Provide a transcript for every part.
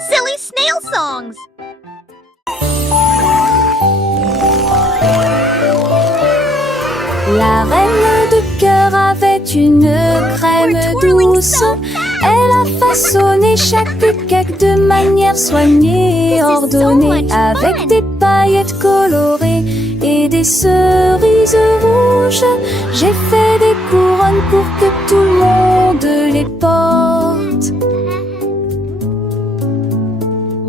Silly snail songs. La reine de cœur avait une crème douce. Elle a façonné chaque cake de manière soignée, ordonnée, avec des paillettes colorées et des cerises rouges. J'ai fait des couronnes pour que tout le monde les porte.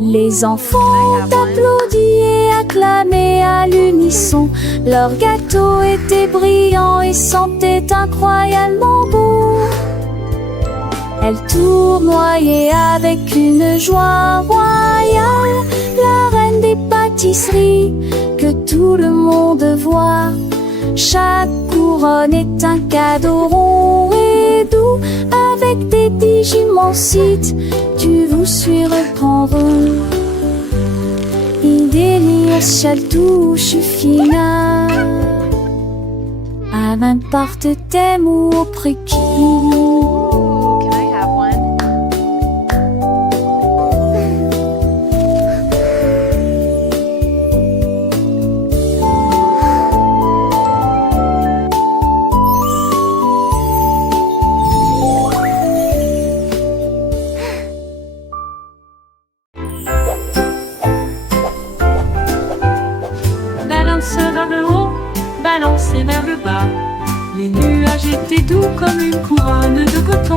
Les enfants applaudissaient et acclamaient à l'unisson. Leur gâteau était brillant et sentait incroyablement bon. Elle tournoyait avec une joie royale, la reine des pâtisseries que tout le monde voit. Chaque couronne est un cadeau rond et doux, avec des digimons sites, tu vous surprendront. Idélias touche fina, avant parte temu opreki. Vers le haut, balancé vers le bas. Les nuages étaient doux comme une couronne de coton.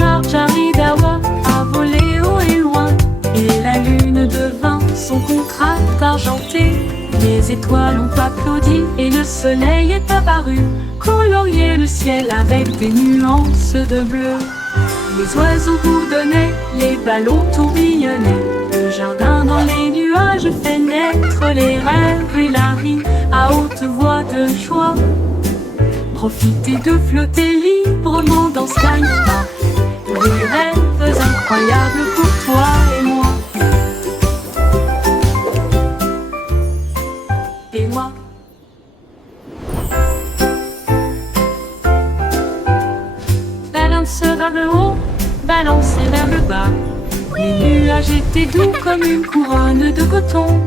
Marjorie Dawa a volé haut et loin, et la lune devint son contraste argenté. Les étoiles ont applaudi et le soleil est apparu, colorier le ciel avec des nuances de bleu. Les oiseaux bourdonnaient, les ballons tourbillonnaient. Le jardin dans les nuages fait naître les rêves et la vie à haute voix de joie. Profitez de flotter librement dans Sky Park. Des rêves incroyables pour toi et moi. Et moi. Balance vers le haut, balancé vers le bas. Les nuages étaient doux comme une couronne de coton.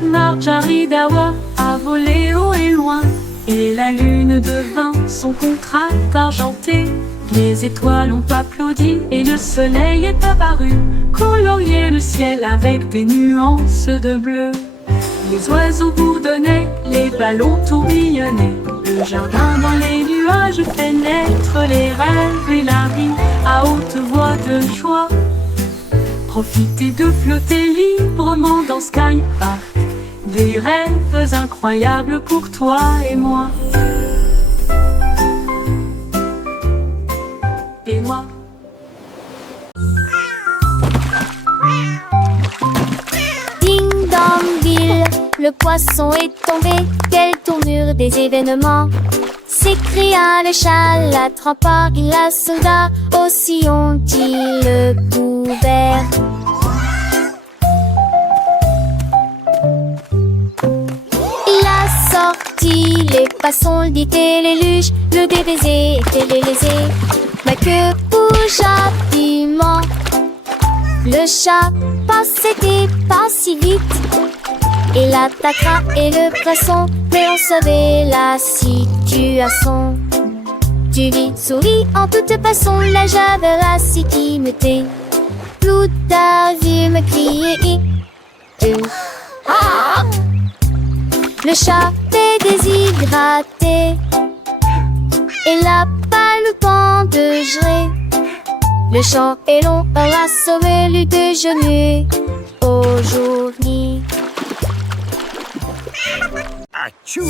Marjorie Dawa a volé haut et loin, et la lune devint son contraste argenté. Les étoiles ont applaudi et le soleil est apparu, colorier le ciel avec des nuances de bleu. Les oiseaux bourdonnaient, les ballons tourbillonnaient. Le jardin dans les nuages fait naître les rêves et la vie à haute voix de joie. Profitez de flotter librement dans Sky Park. Des rêves incroyables pour toi et moi. Et moi. Ding dong ville, le poisson est tombé. Quelle tournure des événements! S'écria le chat, l'attrapant la soldat. Aussi ont-ils le couvert. Il a sorti les poissons, le dit et les luges, le DBZ et les lésés. Mais que bougea piment. Le chat passait pas si vite. Il attaquera et le poisson, mais on savait la situation. Tu vis, souris en toute façon, la javera si qui me tait. Tout a vu me crier. Ah! Le chat est déshydraté. Il n'a pas le temps de gérer. Le champ est long, on a sauvé le déjeuner aujourd'hui. Achou!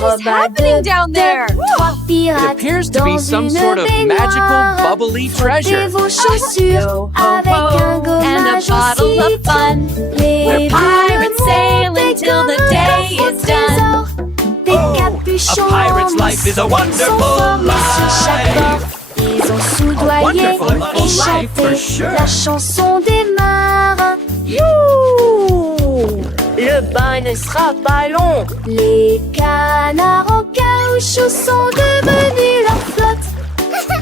What is happening down there? It appears to be some sort of magical, bubbly treasure. Vos chaussures avec un gommage and a bottle of fun. We're pirates sailing till the day is done. A pirate's life is a wonderful life. Ils ont soudoyé et chanté la chanson des marins. You! le bain ne sera pas long. Les canards en caoutchouc sont devenus leur flotte.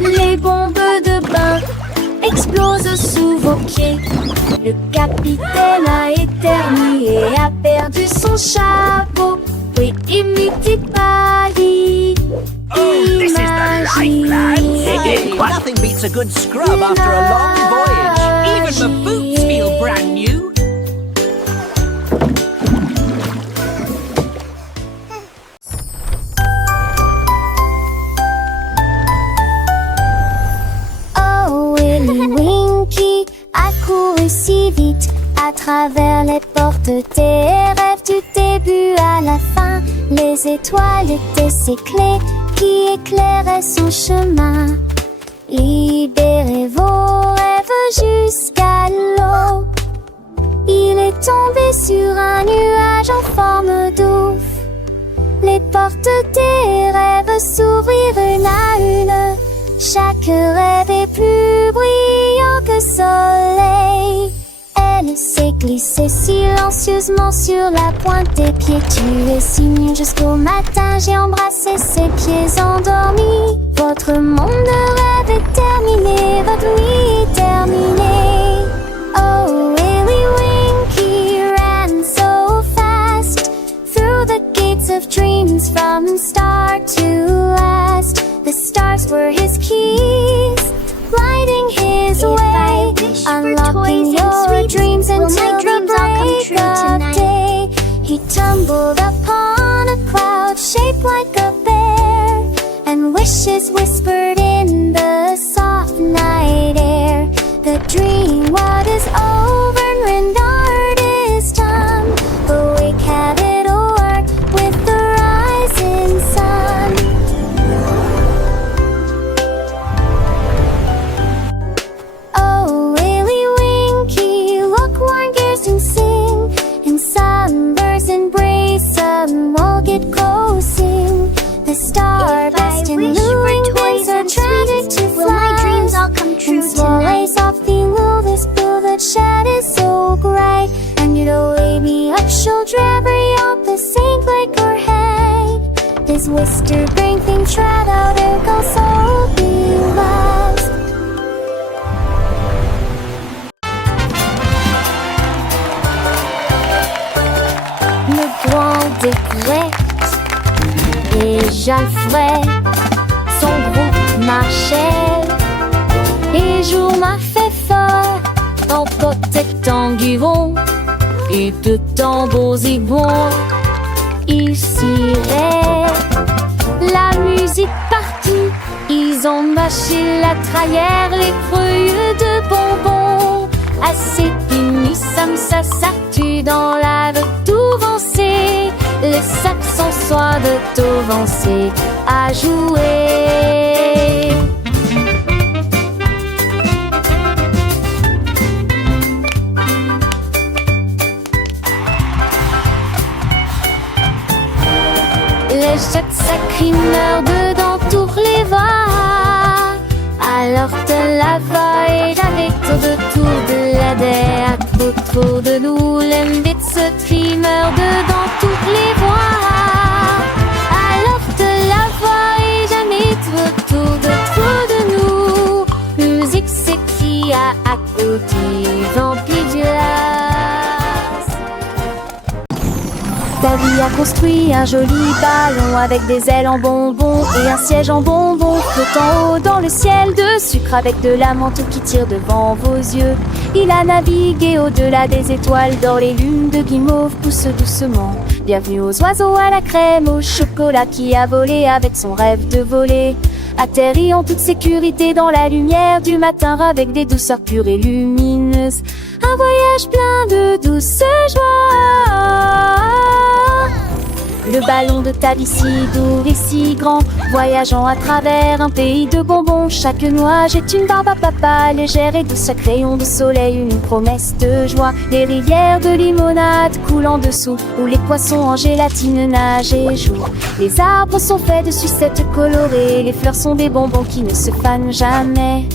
Les bombes de bain explosent sous vos pieds. Le capitaine a éternué et a perdu son chapeau. Oui, imite Paris. Hey, nothing beats a good scrub after a long voyage. Even the boots feel brand new. Oh, Willy Winky a couru si vite à travers les portes des rêves du début à la fin. Les étoiles étaient ses clés qui éclairaient son chemin. Libérez vos rêves jusqu'à l'eau. Il est tombé sur un nuage en forme d'ouf. Les portes des rêves s'ouvrirent une à une. Chaque rêve est plus brillant que soleil. Elle s'est glissée silencieusement sur la pointe des pieds. Tu es si mignon jusqu'au matin. J'ai embrassé ses pieds endormis. Votre monde de rêve est terminé. Votre nuit est terminée. Oh, Willy Winky ran so fast through the gates of dreams from start to last. The stars were his keys, lighting his way, unlocking your dreams until the break of day. He tumbled upon a cloud shaped like a bear, and wishes whispered in the soft night air. The dream what is over and art is done. Awake, have it work with the rising sun. The star-burst and luring winds are tragic to fly. My dreams all come true and tonight. Softly will this blue that shed is so bright. And you know, baby, up shoulder brillante sink like her head. This wister brain thing trad out and go so beloved. Le grand découverte et Jalfred, son groupe marchait, et jour m'a fait fort en protectant Guivon, et de tambours zigons, ils ciraient la musique partout, ils ont mâché la trahère, les feuilles de bonbons, assez finis, ça s'actue dans la de tout vancer. Les saxons soient de t'avancer à jouer. Les jets sacrés meurent dedans tous les voix. Alors te la va et j'avais tout de la derrière. Trop de nous, l'embête se trimeur dedans toutes les voix. Alors te la va et jamais trop de nous. Musique c'est qui a applaudi, vampire du las. Davy a construit un joli ballon avec des ailes en bonbons et un siège en bonbons flottant haut dans le ciel de sucre avec de la menthe qui tire devant vos yeux. Il a navigué au-delà des étoiles d'or, les lunes de guimauve poussent doucement. Bienvenue aux oiseaux à la crème, au chocolat qui a volé avec son rêve de voler. Atterri en toute sécurité dans la lumière du matin avec des douceurs pures et lumineuses. Un voyage plein de douce joie. Le ballon de Davy si doux et si grand, voyageant à travers un pays de bonbons. Chaque nuage est une barbe à papa, légère et douce, chaque rayon de soleil une promesse de joie. Les rivières de limonade coulent en dessous, où les poissons en gélatine nagent et jouent. Les arbres sont faits de sucettes colorées, les fleurs sont des bonbons qui ne se fanent jamais.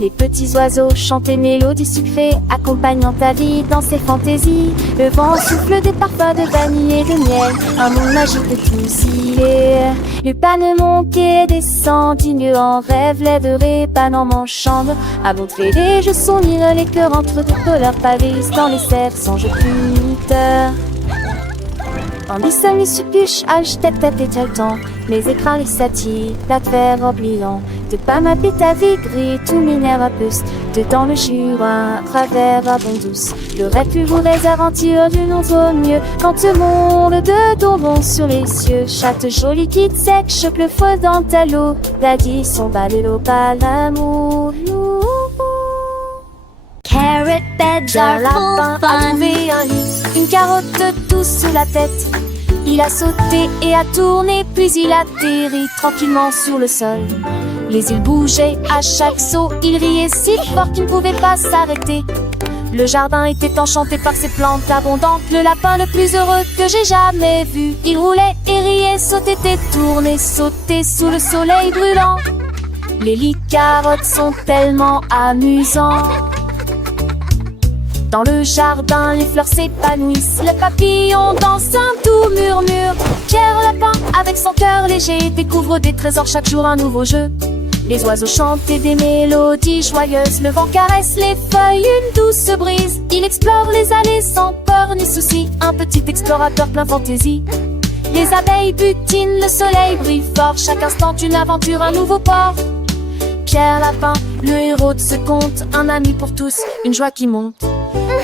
Les petits oiseaux chantent des mélodies sucrées, accompagnant ta vie dans ses fantaisies. Le vent souffle des parfums de vanille et de miel, un monde magique de tous y est. Le panemon qui descend, digne en rêve, lèverait pas dans mon chambre. À montrer les jeux sont lire les cœurs entre deux couleurs pavés dans les serres sans jeu pluteur. En bissant les suppuches, tête et le temps. Les écrans, les satis, la terre oubliant. De pas ma pite à vie gris, tout minère à puce. Dedans le jure, un travers à bon douce. Le rêve plus vous les aventures d'une autre mieux. Quand le monde de tombons sur les cieux. Chatte jolie kit sec, choque le feu dans ta l'eau. L'addition bat de l'eau, pas l'amour. Carrot beds are full fun. Une carotte douce sous la tête. Il a sauté et a tourné, puis il atterrit tranquillement sur le sol. Les îles bougeaient à chaque saut, il riait si fort qu'il ne pouvait pas s'arrêter. Le jardin était enchanté par ses plantes abondantes. Le lapin le plus heureux que j'ai jamais vu. Il roulait et riait, sautait et tournait, sautait sous le soleil brûlant. Les lits carottes sont tellement amusants. Dans le jardin, les fleurs s'épanouissent. Le papillon danse un doux murmure. Pierre Lapin, avec son cœur léger, découvre des trésors chaque jour, un nouveau jeu. Les oiseaux chantent des mélodies joyeuses. Le vent caresse les feuilles, une douce brise. Il explore les allées sans peur ni souci. Un petit explorateur plein fantaisie. Les abeilles butinent, le soleil brille fort. Chaque instant une aventure, un nouveau port. Pierre Lapin, le héros de ce conte. Un ami pour tous, une joie qui monte.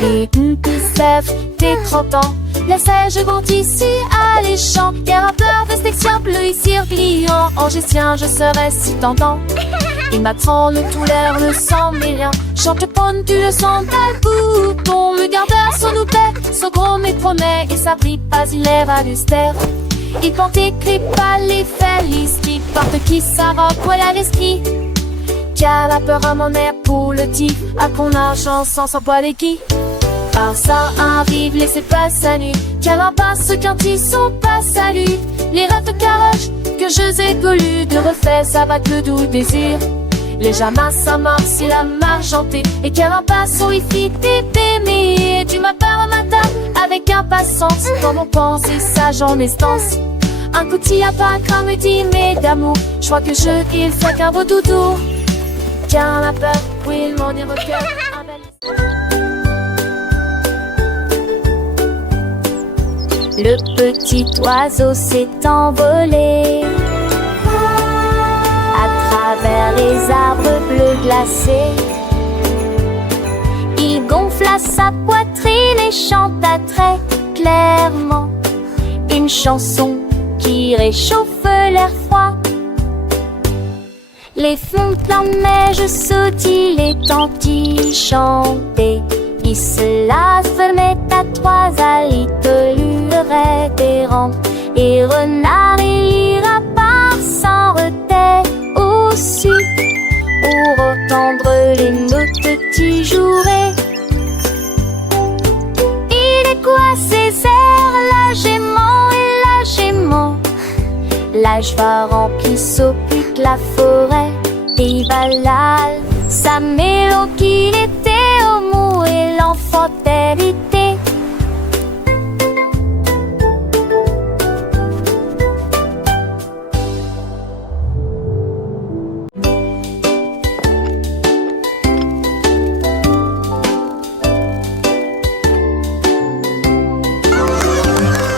Et une sève, tes 30 ans. Les seiges vont ici alléchants. Guerre à peur, vestection, bleu ici pliant. Angestien, je serai si tentant. Il m'attend le tout l'air, le sang mais rien. Chante ponne, tu le sens, tel bouton. Le gardeur, son oupet, son gros mais promet. Et ça brille pas, il est valustère. Il porte écrit pas les felices. Qui porte qui s'arroque, voilà l'esprit. Qui a la peur à mon air pour le tif. À qu'on argent sans s'en boire les qui. Par ça arrive, laissez pas sa nuit. Car en passe quand ils sont pas saluts. Les rêves de caroche que je ai colus. De refait, ça va que le doux désir. Les jamas s'amorcent, il a margenté. Et car en passe, on y fit des bémés. Du matin au matin, avec impatience. Comme on pense, et sage en estance. Un coup de à pas comme me dit, mais d'amour. Je crois que il fait qu'un beau doudou. Car la peur, oui, il m'en est recueil. Le petit oiseau s'est envolé à travers les arbres bleus glacés. Il gonfla sa poitrine et chanta très clairement une chanson qui réchauffe l'air froid. Les fontaines de neige sautillent, les tantis chantaient. Il se la fermait à trois alitelures révérends. Et renard et lapin s'en retaient aussi pour entendre les notes qui joueraient. Il est quoi ces airs, la gémant et la gémant. L'âge va remplir s'occupe la forêt. Et Valal, sa mélodie qu'il était au mou et l'enfantalité.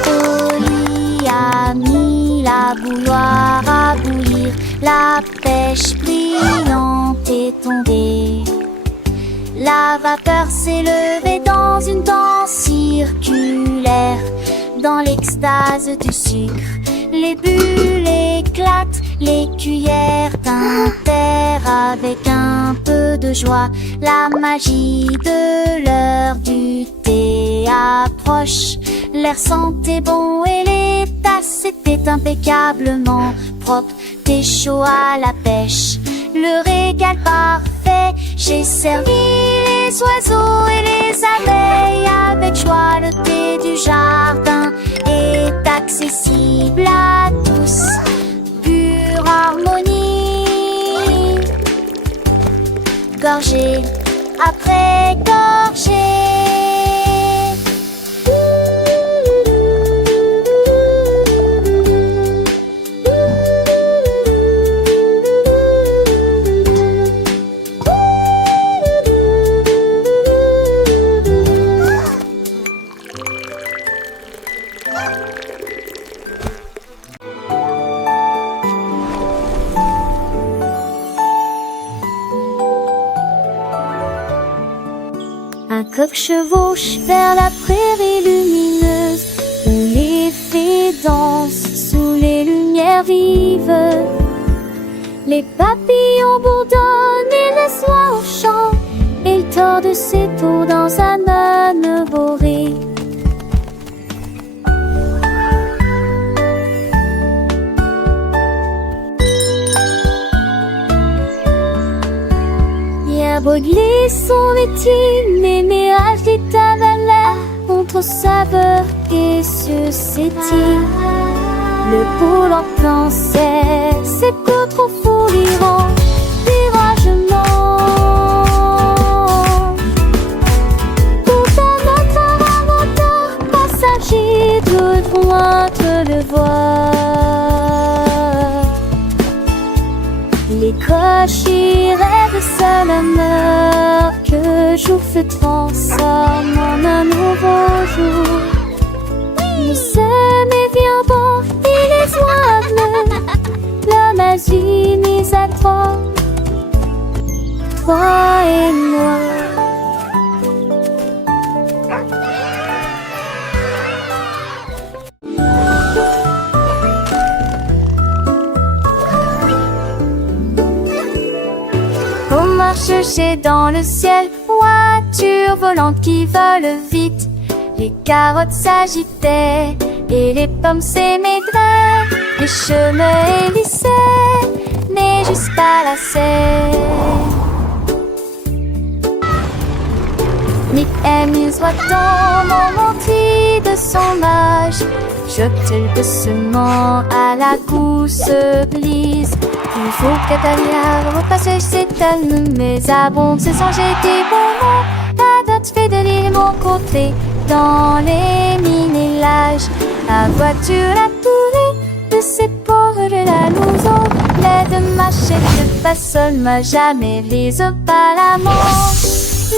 Oli a mis la bouilloire à bouillir. La pêche brillante est tombée. La vapeur s'est levée dans une danse circulaire. Dans l'extase du sucre, les bulles éclatent, les cuillères tintèrent avec un peu de joie. La magie de l'heure du thé approche. L'air sentait bon et les tasses étaient impeccablement propres. Thé chaud à la pêche, le régal parfait. J'ai servi les oiseaux et les abeilles avec joie. Le thé du jardin est accessible à tous. Pure harmonie. gorgée après gorgée. Un coq chevauche vers la prairie lumineuse où les fées dansent sous les lumières vives. Les papillons bourdonnent et laissent l'oie au champ et il tord de ses peaux dans un âne boré. Brûler son métier, les mérages des tavalères contre saveur et sucétie. Le poule en pensait, c'est peu trop fou l'Iran, viragement. Tout un autre inventeur, passager de loin te le voir. Les cochers rêvent seul honneur que jour se transforme en un nouveau jour. Nous sommes et bon et les oies l'homme agit mis à trois et moi. Chercher dans le ciel, voitures volantes qui volent vite. Les carottes s'agitaient et les pommes s'émaidraient. Les chemins hélissaient, mais jusqu'à la serre. Nick amuse dans mon mentis de son âge. Jette doucement à la gousse glisse. Il faut qu'Atalia repasse cette année, mais abonde se sans jeter bonbons. La date fait de l'île mon côté, dans les minélages. La voiture a tourné de ses pauvres la louson. L'aide machette pas seule, m'a jamais lise pas la manche.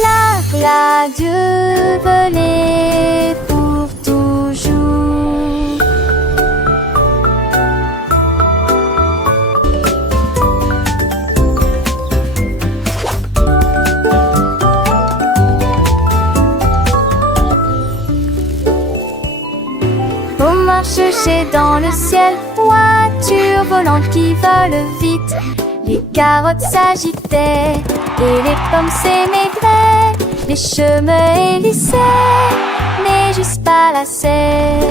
La Dieu volait pour toujours. Chercher dans le ciel, voitures volantes qui volent vite. Les carottes s'agitaient et les pommes s'émaidraient. Les chemins hélissaient, mais juste pas la serre.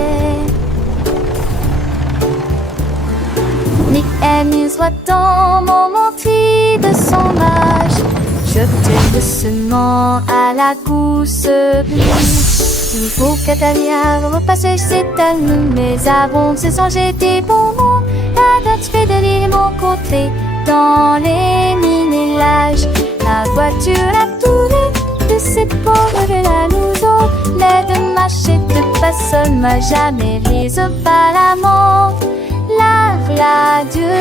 Nick amuse dans mon mentis de son âge. Jeté doucement à la gousse glisse. Il faut qu'Atalia repasse cette année, mais abonde se sans jeter bonbons. La date fait de l'île mon côté, dans les minélages. La voiture a tourné de ses pauvres la louson. L'aide machette pas seule, m'a jamais lise pas la menthe. La Dieu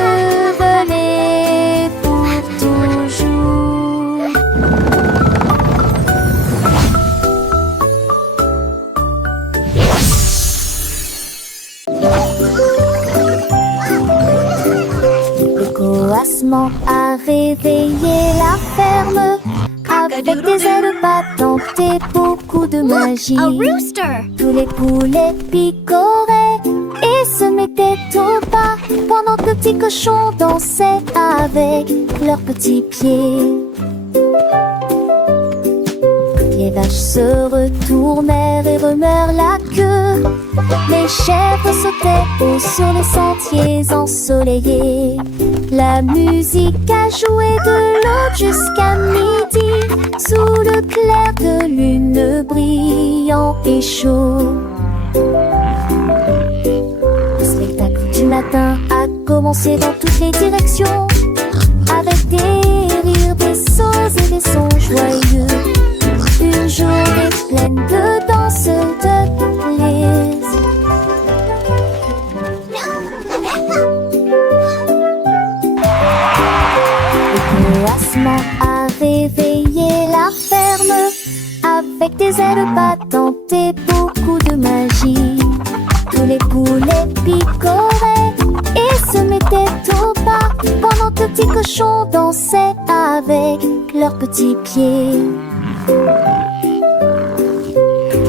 volait pour toujours. Le coassement a réveillé la ferme. Avec des ailes battantes et beaucoup de magie. Tous les poulets picoraient et se mettaient au pas pendant que le petit cochon dansait avec leurs petits pieds. Les vaches se retournèrent et remuèrent la queue. Les chèvres sautaient haut sur les sentiers ensoleillés. La musique a joué de l'aube jusqu'à midi, sous le clair de lune brillant et chaud. Le spectacle du matin a commencé dans toutes les directions, avec des rires, des sauts et des sons joyeux. Une journée pleine de danse, de plaisir. Le coassement a réveillé la ferme avec des ailes battantes et beaucoup de magie. Tous les poulets picoraient et se mettaient au pas pendant que les petits cochons dansaient avec leurs petits pieds.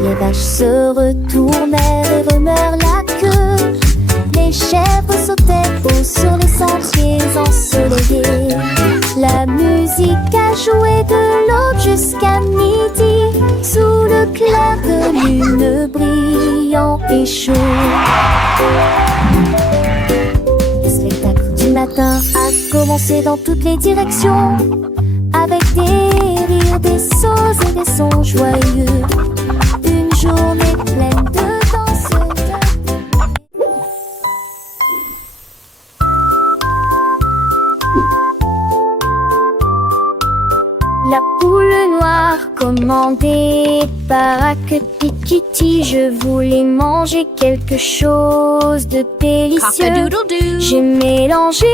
Les vaches se retournèrent et remuèrent la queue. Les chèvres sautaient haut sur les sentiers ensoleillés. La musique a joué de l'aube jusqu'à midi, sous le clair de lune brillant et chaud. Le spectacle du matin a commencé dans toutes les directions, avec des rires, des sauts et des sons joyeux. Une journée pleine de danse, La poule noire commandée par Kitty, je voulais manger quelque chose de délicieux. Cock-a-doodle-doo. J'ai mélangé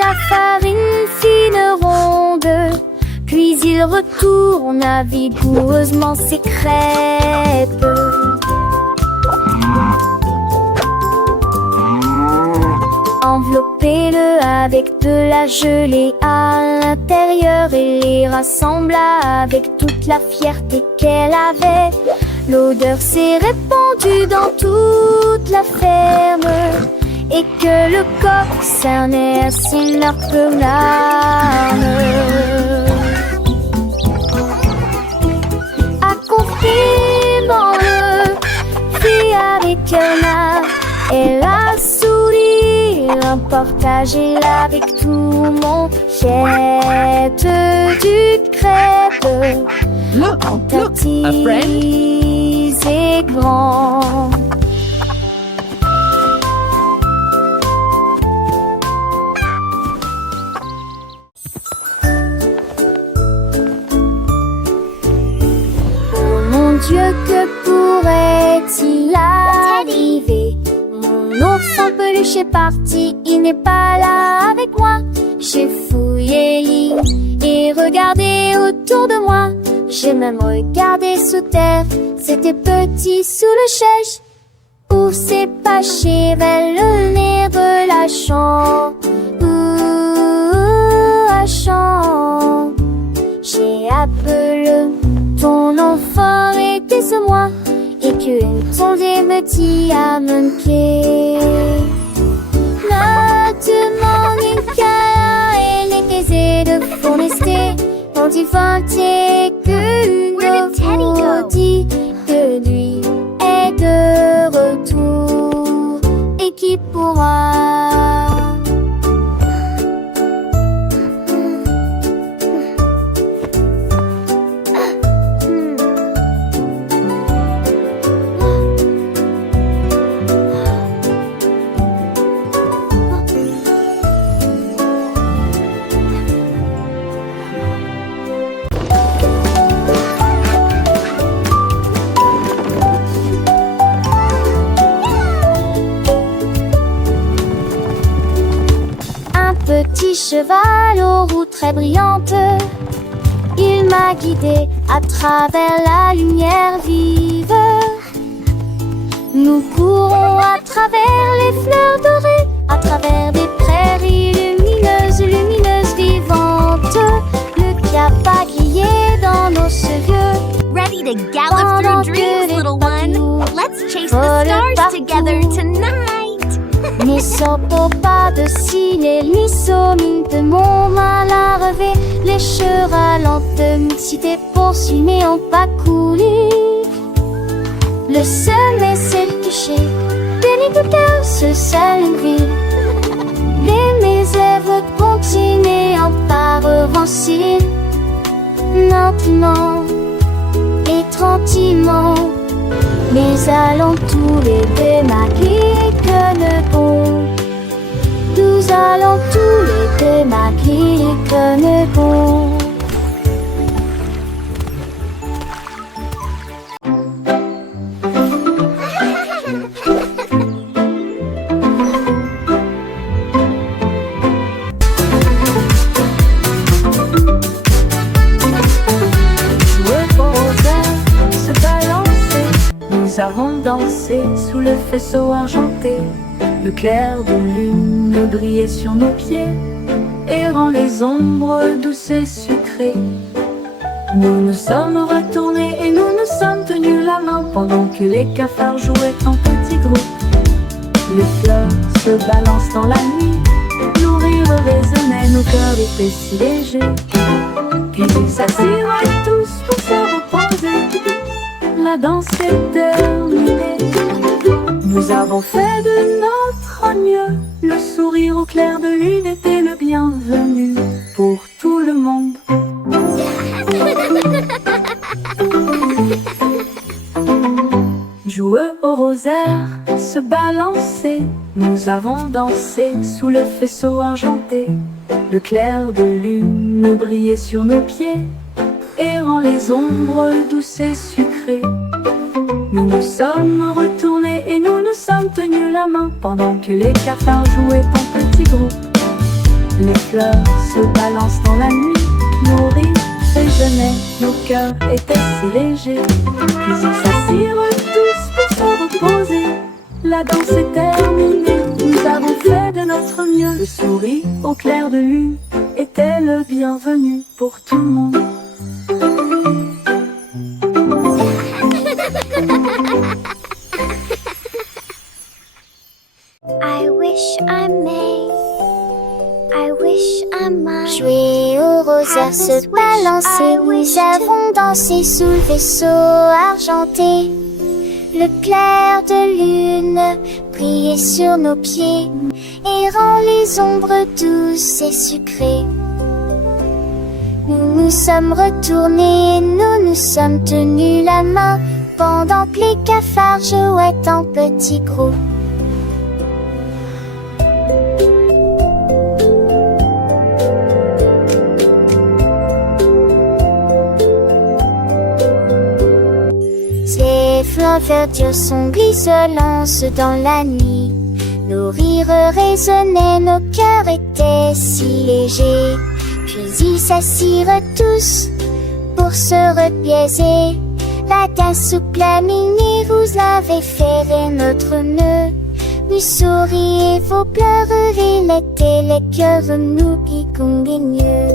la farine fine ronde, puis il retourna vigoureusement ses crêpes. Enveloppez-le avec de la gelée à l'intérieur et les rassembla avec toute la fierté qu'elle avait. L'odeur s'est répandue dans toute la ferme et que le coq cernait à son large larmes. Accomplis-moi-le, fit avec un art, et la sourire, partagez-la avec tout le monde. Jette du crêpe, Look, en look, a friend. petits et grands. Oh mon Dieu, que pourrait-il arriver? Mon ours en peluche est parti, il n'est pas là avec moi. J'ai fouillé l'île et regardé autour de moi. J'ai même regardé sous terre, c'était petit sous le chèche, où s'est caché vers le nez de la chambre. La chambre. J'ai appelé ton enfant était ce moi, et qu'une tondée me dit à mon pied. Maintenant une cara et les caisses de forester, quand il fantait qu'une dit que lui est de retour et qui pourra. Petit cheval aux roues très brillantes, il m'a guidé à travers la lumière vive. Nous courons à travers les fleurs dorées, à travers des prairies lumineuses, lumineuses, vivantes. Le cap a grillé dans nos cheveux. Ready to gallop through dreams, little one. Let's chase the stars together tonight. Ne sortons pas de ciné, ni sommine de mon mal à rêver. Les chevaux lentement m'excitaient, poursuivis mais ont pas coulé. Le sommet s'est couché, béni de cœur, ce seul une ville. Mes lèvres continuaient en pas revancer. Lentement et tranquillement, mais allons tous les deux maquiller que le bon. Nous allons tous les deux maquiller que le bon. Nous avons dansé sous le faisceau argenté. Le clair de lune brillait sur nos pieds, errant les ombres douces et sucrées. Nous nous sommes retournés et nous nous sommes tenus la main pendant que les cafards jouaient en petits groupes. Les fleurs se balancent dans la nuit, nos rires résonnaient, nos cœurs étaient si légers. Puis ils s'assirent tous pour se reposer. La danse est terminée. Nous avons fait de notre mieux. Le sourire au clair de lune était le bienvenu pour tout le monde. Joueux au rosaire, se balancer. Nous avons dansé sous le faisceau argenté. Le clair de lune brillait sur nos pieds, errant les ombres douces et sucrées. Nous nous sommes retournés et nous nous sommes tenus la main pendant que les cafards jouaient en petits groupes. Les fleurs se balancent dans la nuit, nos rires résonnaient, nos cœurs étaient si légers. Puis ils s'assirent tous pour se reposer. La danse est terminée, nous avons fait de notre mieux. Le sourire au clair de lune était le bienvenu pour tout le monde. I wish I may, I wish I might. Jouer au rosaire, se balancer, nous avons dansé sous le vaisseau argenté. Le clair de lune brillait sur nos pieds, errant les ombres douces et sucrées. Nous nous sommes retournés, nous nous sommes tenus la main, pendant que les cafards jouaient en petits groupes. Ces flancs verdures sont grisonnants dans la nuit. Nos rires résonnaient, nos cœurs étaient si légers. Puis ils s'assirent tous pour se repiaiser. La danse souple à minuit, vous avez ferré notre nœud. Nous souriez, vos pleurs étaient les cœurs, nous qui conguigneux.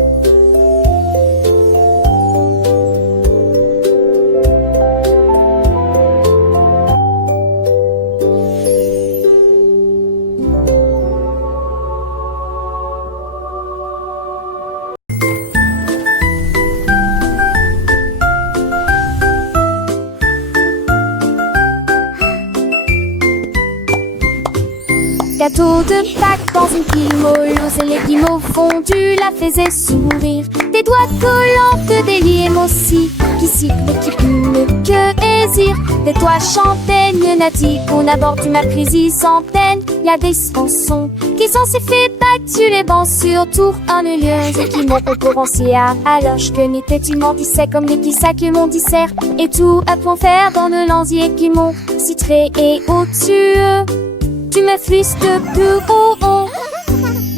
Gâteau de Pâques dans une guimauve, et les guimauves fondus la faisaient sourire. Des doigts collants de délier aussi, qui sifflent, qui plument, que désir. Des toits chantaient, mieux n'a dit, on aborde du malplaisir sans peine. Y a des chansons qui sont si fait battus les bancs sur tour ennuyeuses et qui m'ont concurrencé à l'orge que n'était-il m'endissait comme les sacs que mon dissert. Et tout à point faire dans le lanzier qui m'ont citré et au-dessus. Tu me flisses de plus haut.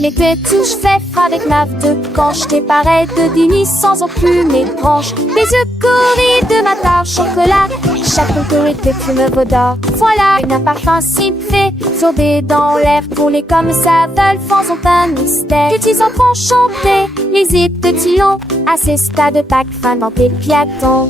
L'été touche fait avec ma de canche. T'es pareil de Denis sans aucune mes branches. Les yeux corris de ma tarte chocolat. Chaque contour était plume d'or. Voilà, un parfum si fait sauver dans l'air. Pour les comme ça veulent, faisons un mystère. Que tu en prends chanter les hits de Tillon. À ces stades de Pâques, fin dans tes piatons.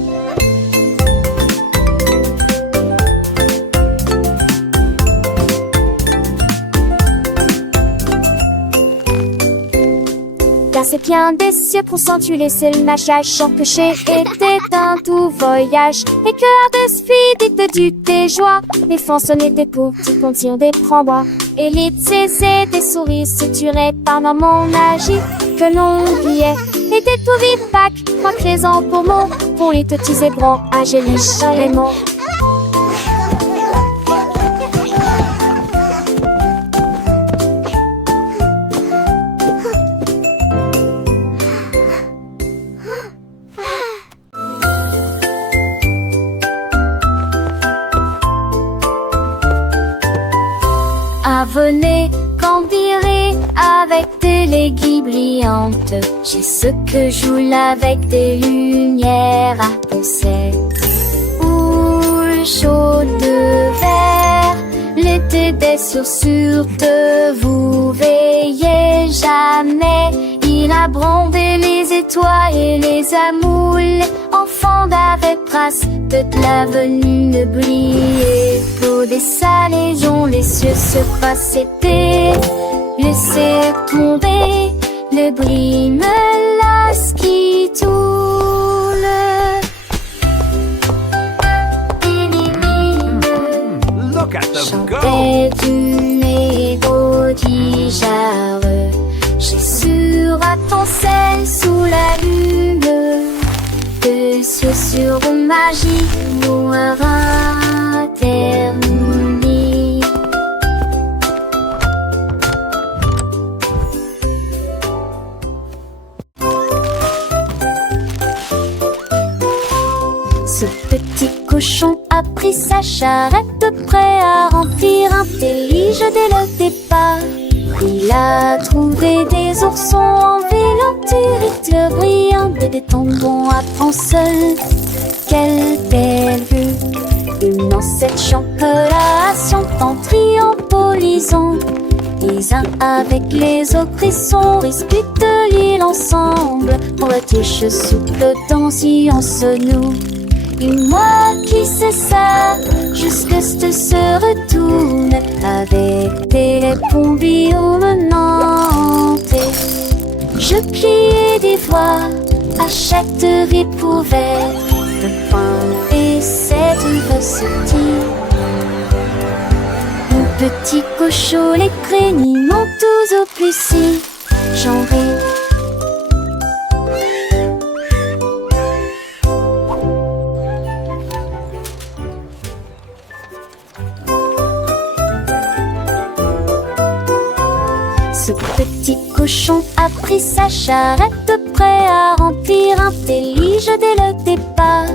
Car c'est bien des cieux pour sentir laisser le mâchage. Sans péché était un tout voyage. Les cœurs de speed du tes joies. Les façons étaient pour qui contirent des frambois. Et les tsés des souris suturées par maman magique que l'on oubliait. Et des tout vives Pâques, moi présent pour mon. Pour les petits zébrants, angéliques, les mots. Venez cambirer avec des léguilles brillantes. J'ai ce que joue avec des lumières à penser. Ou chaude et des chaussures de vous veillez jamais. Il a brandé les étoiles et les amoules. Enfants d'Avepras, toute la venue ne brillait. Pour des salés dont les cieux se passaient. Laissez tomber le brime las qui tourne. Look at them go! Chantait une égodigeare. J'ai sur attenselle sous la lune. De chaussures magiques noires internies. Ce petit cochon a pris sa charrette prêt à remplir un délige dès le départ. Il a trouvé des oursons en vélanturite brillante et des tombons à seul. Quelle belle vue! Une ancêtre chancelation en triombolisant. Les uns avec les autres, ils sont disputent l'île ensemble. Pour la tige souple danser en se noue. Et moi qui sais ça, jusque ce se retourne avec des pompiers menantés. Je pliais des voix à chaque découverte de pain et cette recette. Mon petit cochon, les craigniments tous au plus si j'en ris. Ce petit cochon a pris sa charrette prêt à remplir un délige dès le départ.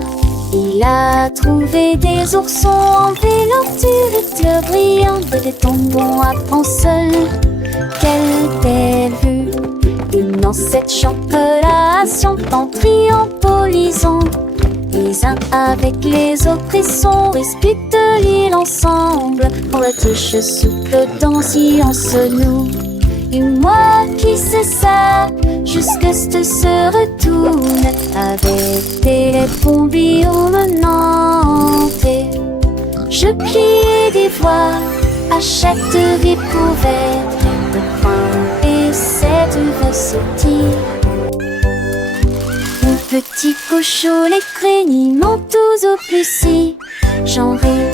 Il a trouvé des oursons en vélanturite brillante et des tombons à seul. Quelle belle vue! Une ancêtre chancelation en triombolisant. Les uns avec les autres, ils sont disputent l'île ensemble. Pour la tige souple danser en se noue. Et moi qui sais ça, jusque ce se retourne avec des pompiers menantés. Je pliais des voix à chaque découverte de pain et cette recette. Mon petit cochon, les craigniments tous au plus si j'en ris.